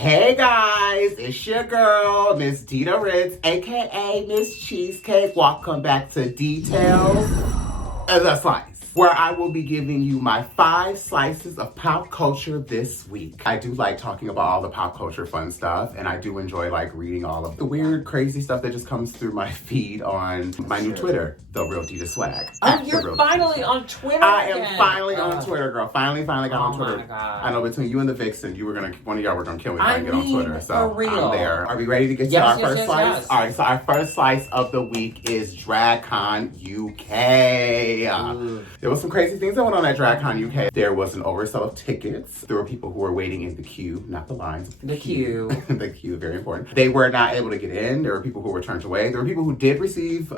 Hey guys, it's your girl, Miss Dida Ritz, aka Miss Cheesecake. Welcome back to Detailz as a Slice, where I will be giving you my 5 slices of pop culture this week. I do like talking about all the pop culture fun stuff, and I do enjoy like reading all of the weird, crazy stuff that just comes through my feed on my new Twitter, The Real Dida Swag. Oh, you're finally on Twitter I again. am finally on Twitter, girl. Finally got on Twitter. Oh my God. I know between you and the Vixen, one of y'all were gonna kill me if I didn't get on Twitter. So for real. I'm there. Are we ready to get to our first slice? Yes. All right, so our first slice of the week is DragCon UK. There was some crazy things that went on at DragCon UK. There was an oversell of tickets. There were people who were waiting in the queue, not the lines. The queue. The queue, very important. They were not able to get in. There were people who were turned away. There were people who did receive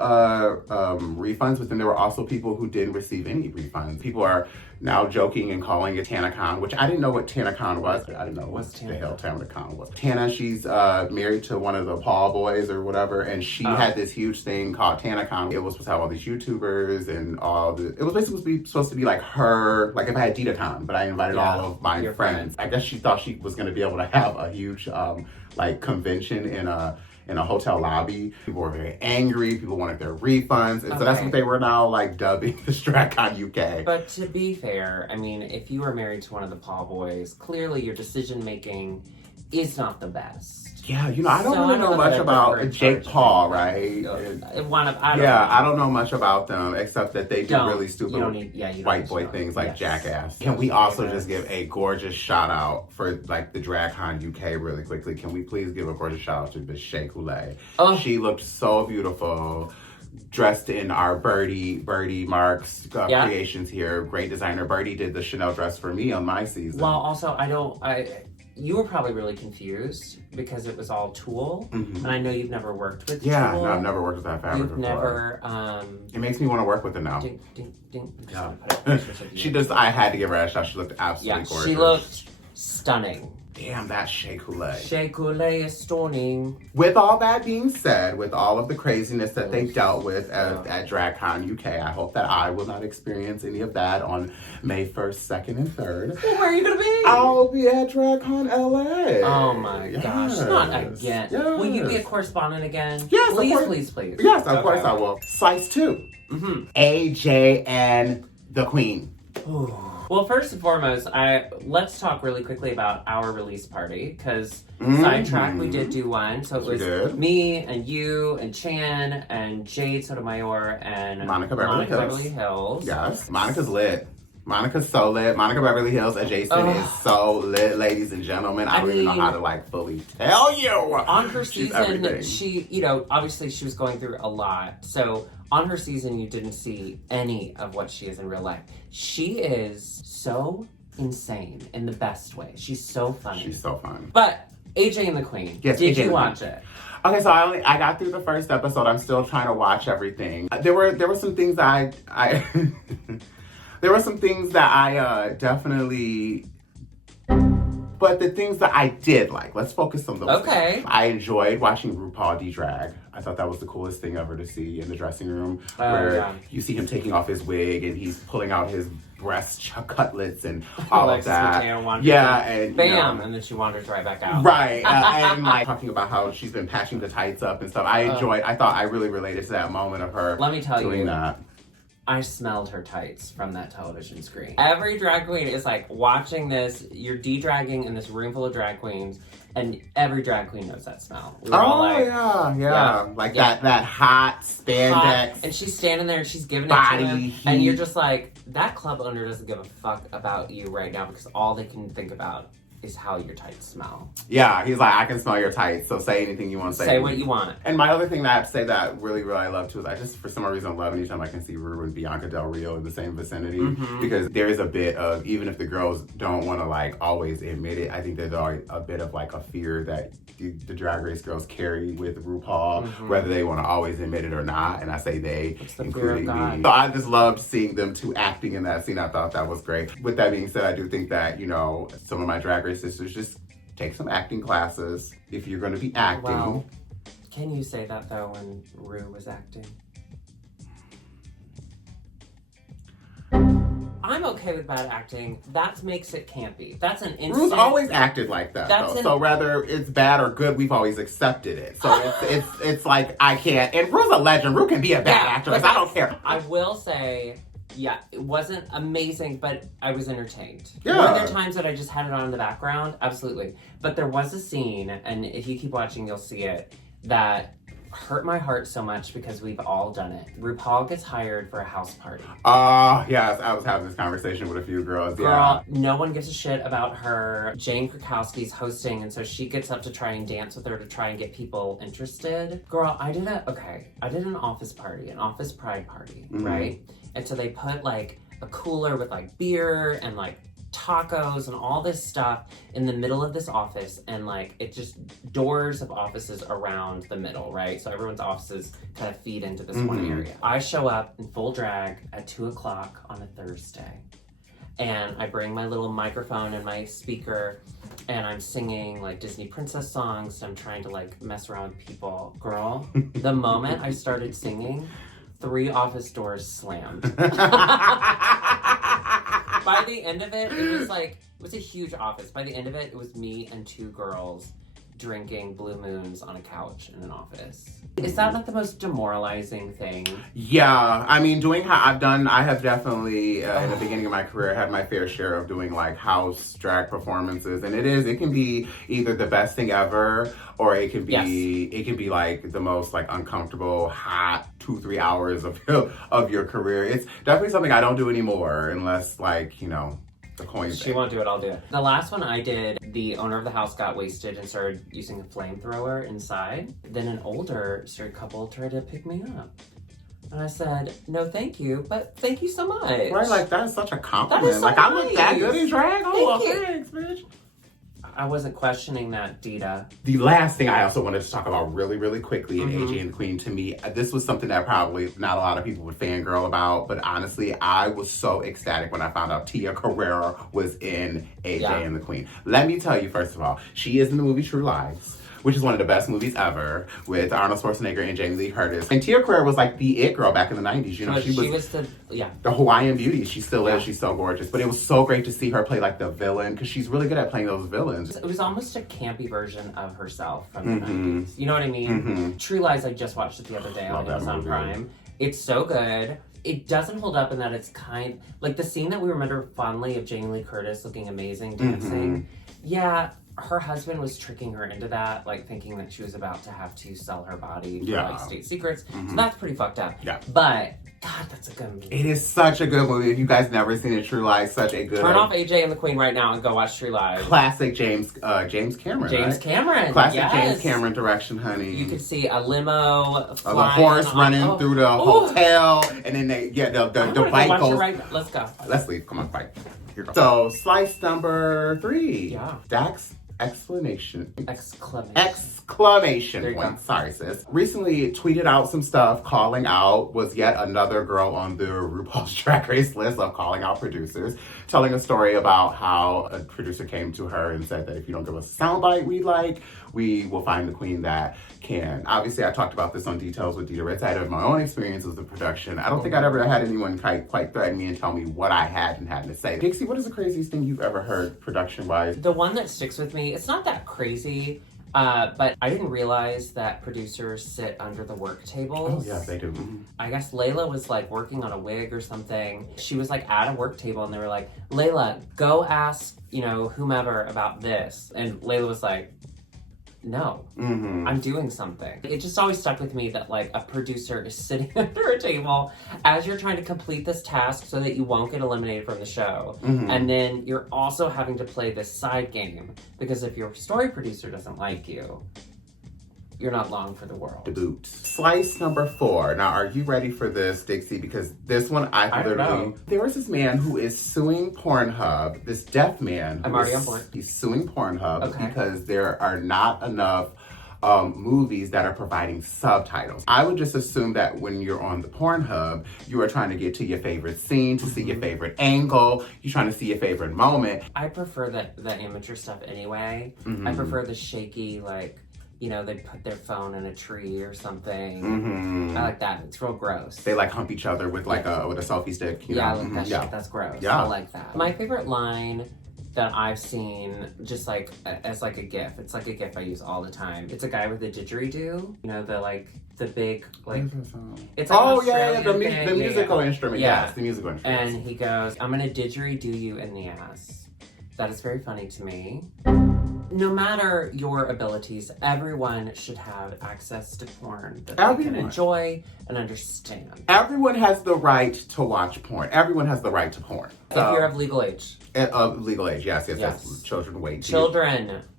refunds, but then there were also people who didn't receive any refunds. People are now joking and calling it TanaCon, which I didn't know what TanaCon was. I didn't know what the hell TanaCon was. Tana, she's married to one of the Paul boys or whatever, and she had this huge thing called TanaCon. It was supposed to have all these YouTubers and all the... It was basically supposed to be like her, like if I had DitaCon, but I invited all of my friends. I guess she thought she was going to be able to have a huge like convention in a hotel lobby. People were very angry. People wanted their refunds. And so that's what they were now like dubbing the DragCon UK. But to be fair, I mean, if you were married to one of the Paul boys, clearly your decision making is not the best. Yeah, you know, I don't really know much about Jake Paul, right? I don't know much about them except that they do really stupid white boy things like Jackass. Can we also just give a gorgeous shout out for like the DragCon UK really quickly? Can we please give a gorgeous shout out to Miss Shea Coulee? She looked so beautiful. Dressed in our Birdie Marks creations here. Great designer. Birdie did the Chanel dress for me on my season. Well, also, you were probably really confused because it was all tulle, and I know you've never worked with tulle. No, I've never worked with that fabric before. Never. It makes me want to work with it now. Ding, ding, ding. I had to give her a shot. She looked absolutely gorgeous. She looked stunning. Damn, that's Shea Coulee. Shea Coulee is stunning. With all that being said, with all of the craziness that they dealt with at DragCon UK, I hope that I will not experience any of that on May 1st, 2nd, and 3rd. Well, where are you going to be? I'll be at DragCon LA. Oh my gosh, not again. Yes. Will you be a correspondent again? Yes, please. Yes, of course I will. Slice 2. AJ and the Queen. Ooh. Well, first and foremost, let's talk really quickly about our release party, because sidetrack, we did do one. So it was me and you and Chan and Jade Sotomayor and Monica Beverly Hills. Yes, Monica's lit. Monica's so lit. Monica Beverly Hills adjacent is so lit, ladies and gentlemen. I don't even know how to like fully tell you. On her season, she, obviously she was going through a lot. So on her season, you didn't see any of what she is in real life. She is so insane in the best way. She's so funny. She's so fun. But AJ and the Queen, yes, did you watch it? Okay, so I got through the first episode. I'm still trying to watch everything. There were some things I there were some things that I definitely... But the things that I did like, let's focus on those. Okay. Things. I enjoyed watching RuPaul D-Drag. I thought that was the coolest thing ever to see in the dressing room, where you see him taking off his wig and he's pulling out his breast cutlets and all of that. And bam, and then she wanders right back out. Right, and like talking about how she's been patching the tights up and stuff. I thought I really related to that moment of her. Let me tell doing that. I smelled her tights from that television screen. Every drag queen is like watching this, you're de-dragging in this room full of drag queens, and every drag queen knows that smell. We were all like, that hot spandex. And she's standing there and she's giving it to him, and you're just like, that club owner doesn't give a fuck about you right now because all they can think about is how your tights smell. Yeah, he's like, I can smell your tights, so say anything you want to say. Say what you want. And my other thing that I have to say that really I love too is I just, for some reason, love anytime I can see Rue and Bianca Del Rio in the same vicinity. Because there's a bit of, even if the girls don't want to like always admit it, I think there's always a bit of like a fear that the Drag Race girls carry with RuPaul, whether they want to always admit it or not. And I say they, including me. So I just loved seeing them two acting in that scene. I thought that was great. With that being said, I do think that, some of my Drag Race sisters, just take some acting classes if you're going to be acting. Wow. Can you say that though when Rue was acting? I'm okay with bad acting. That makes it campy. That's an instant... Rue's always acted like that, though. So whether it's bad or good, we've always accepted it. So it's like, I can't... And Rue's a legend. Rue can be a bad actress. I don't care. I will say... Yeah, it wasn't amazing, but I was entertained. Yeah. Were there times that I just had it on in the background? Absolutely. But there was a scene, and if you keep watching, you'll see it, that hurt my heart so much because we've all done it. RuPaul gets hired for a house party. Yes, I was having this conversation with a few girls. Girl, no one gives a shit about her. Jane Krakowski's hosting, and so she gets up to try and dance with her to try and get people interested. Girl, I did an office party, an office pride party, right? And so they put like a cooler with like beer and like tacos and all this stuff in the middle of this office, and like it just doors of offices around the middle, right? So everyone's offices kind of feed into this one area. I show up in full drag at 2:00 on a Thursday, and I bring my little microphone and my speaker, and I'm singing like Disney princess songs. I'm trying to like mess around with people. Girl, the moment I started singing, 3 office doors slammed. By the end of it, it was a huge office. By the end of it, it was me and 2 girls drinking Blue Moons on a couch in an office. Is that not the most demoralizing thing? Yeah, I mean, I have definitely, in the beginning of my career, had my fair share of doing like house drag performances. And it can be either the best thing ever, or it can be like the most like uncomfortable, hot 2-3 hours of your career. It's definitely something I don't do anymore unless like, you know, the coin She won't do it, I'll do it. The last one I did, the owner of the house got wasted and started using a flamethrower inside. Then an older straight couple tried to pick me up. And I said, no thank you, but thank you so much. Right, like that's such a compliment. That is so like nice. I look that good in drag? Thanks, bitch. I wasn't questioning that, Dida. The last thing I also wanted to talk about really, really quickly in AJ and the Queen, to me, this was something that probably not a lot of people would fangirl about, but honestly, I was so ecstatic when I found out Tia Carrera was in AJ and the Queen. Let me tell you, first of all, she is in the movie True Lies, which is one of the best movies ever, with Arnold Schwarzenegger and Jamie Lee Curtis. And Tia Carrera was like the it girl back in the 90s. You know, she was the Hawaiian beauty. She still is. She's so gorgeous. But it was so great to see her play like the villain, because she's really good at playing those villains. It was almost a campy version of herself from the 90s. You know what I mean? True Lies, I just watched it the other day on Amazon Prime. It's so good. It doesn't hold up in that it's kind like the scene that we remember fondly of Jamie Lee Curtis looking amazing dancing. Yeah, her husband was tricking her into that, like thinking that she was about to have to sell her body for like state secrets. So that's pretty fucked up. Yeah. But God, that's a good movie. It is such a good movie. If you guys never seen it, True Lies, such a good. Turn off AJ and the Queen right now and go watch True Lies. Classic James Cameron. Cameron. Classic James Cameron direction, honey. You could see a limo, the horse running through the hotel, and then the bike goes. Let's go. Let's leave. Come on, bike. Here goes. So slice number 3. Yeah. Dax exclamation point. Sorry, sis. Recently tweeted out some stuff calling out, was yet another girl on the RuPaul's Drag Race list of calling out producers, telling a story about how a producer came to her and said that if you don't give us a soundbite we like, we will find the queen that can. Obviously, I talked about this on Detailz with Dita Ritz. I had my own experiences with production. I don't think I'd ever had anyone quite threaten me and tell me what I had and hadn't to say. Dixie, what is the craziest thing you've ever heard production-wise? The one that sticks with me, it's not that crazy, but I didn't realize that producers sit under the work tables. Oh, yeah, they do. I guess Layla was like working on a wig or something. She was like at a work table and they were like, Layla, go ask, whomever about this. And Layla was like, no, I'm doing something. It just always stuck with me that like a producer is sitting under a table as you're trying to complete this task so that you won't get eliminated from the show. And then you're also having to play this side game, because if your story producer doesn't like you, you're not long for the world. The boot. Slice number 4. Now, are you ready for this, Dixie? Because this one, I literally... There was this man who is suing Pornhub, this deaf man. I'm already on board. He's suing Pornhub because there are not enough movies that are providing subtitles. I would just assume that when you're on the Pornhub, you are trying to get to your favorite scene, to see your favorite angle, you're trying to see your favorite moment. I prefer that amateur stuff anyway. I prefer the shaky, like... you know, they put their phone in a tree or something. Mm-hmm. I like that. It's real gross. They like hump each other with like a selfie stick. You know? I like that shit. That's gross. Yeah. I like that. My favorite line that I've seen just like as like a GIF. It's like a GIF I use all the time. It's a guy with a didgeridoo. You know, the big like. It's like the musical instrument. Yeah. Yes, the musical instrument. And he goes, "I'm gonna didgeridoo you in the ass." That is very funny to me. No matter your abilities, everyone should have access to porn that they can enjoy and understand. Everyone has the right to watch porn. Everyone has the right to porn. If you're of legal age. Of legal age, yes. Children wait.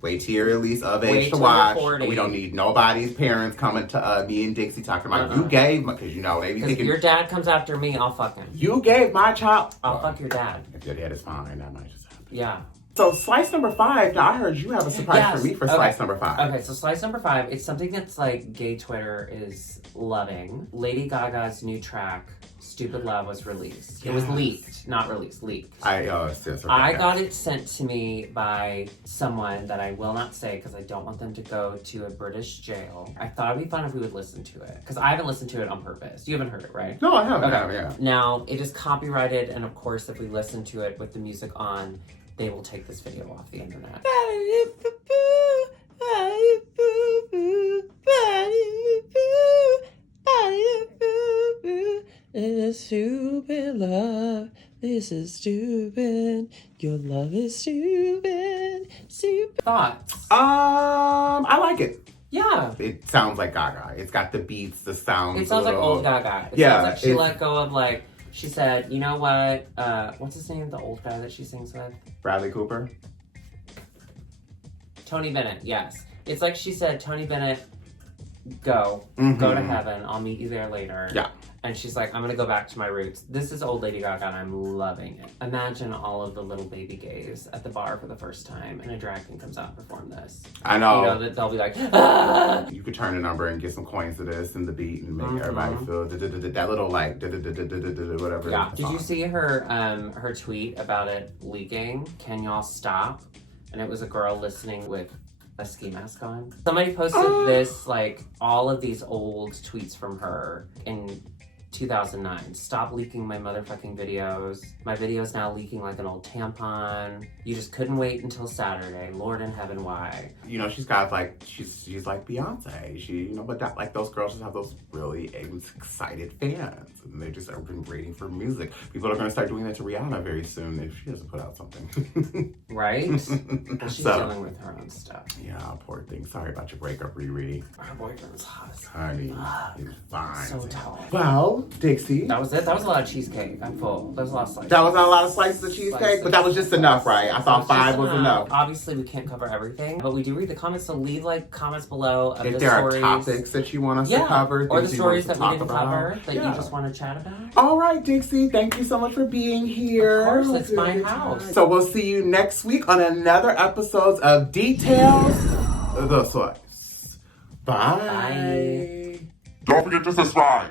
Wait till you're at least of age to watch. We don't need nobody's parents coming to me and Dixie talking about you gave, because you know they be thinking. If your dad comes after me, I'll fuck him. You gave my child. I'll fuck your dad. If your dad is fine, that might just happen. Yeah. So slice number 5, now I heard you have a surprise for me for slice number 5. Okay, so slice number 5, it's something that's like gay Twitter is loving. Lady Gaga's new track, Stupid Love, was released. Yes. It was leaked, not released, leaked. I got it sent to me by someone that I will not say because I don't want them to go to a British jail. I thought it'd be fun if we would listen to it because I haven't listened to it on purpose. You haven't heard it, right? No, I haven't. Okay. Yeah. Now, it is copyrighted, and of course, if we listen to it with the music on, they will take this video off the internet. It's stupid love. This is stupid. Your love is stupid. Stupid. Thoughts? I like it. Yeah. It sounds like Gaga. It's got the beats, the sounds. It sounds like old Gaga. It sounds like she let go of like. She said, you know what? What's his name? The old guy that she sings with? Bradley Cooper? Tony Bennett, yes. It's like she said, Tony Bennett, go to heaven. I'll meet you there later. Yeah. And she's like, I'm going to go back to my roots. This is old Lady Gaga, and I'm loving it. Imagine all of the little baby gays at the bar for the first time, and a drag queen comes out and perform this. I know. You know, that they'll be like, ah! You could turn a number and get some coins to this and the beat and make everybody feel that little like whatever. Yeah. Did you see her tweet about it leaking? Can y'all stop? And it was a girl listening with a ski mask on. Somebody posted this, like, all of these old tweets from her in 2009. Stop leaking my motherfucking videos. My video's now leaking like an old tampon. You just couldn't wait until Saturday. Lord in heaven, why? You know, she's got like, she's like Beyonce. But that, like, those girls just have those really excited fans. And they just have been waiting for music. People are going to start doing that to Rihanna very soon if she doesn't put out something. Right? Well, she's dealing with her own stuff. Yeah, poor thing. Sorry about your breakup, Riri. Her boyfriend was hot as honey, he was fine. So tall. Well, Dixie. That was it. That was a lot of cheesecake. I'm full. That was a lot of slices. That was not a lot of slices of cheesecake, but that was just enough, right? I thought 5 was enough. Obviously, we can't cover everything, but we do read the comments, so leave like comments below of if there are topics that you want us to cover, or the stories that we didn't cover that you just want to chat about. All right, Dixie. Thank you so much for being here. Of course, it's my house. So we'll see you next week on another episode of Detailz, the Slice. Bye. Don't forget to subscribe.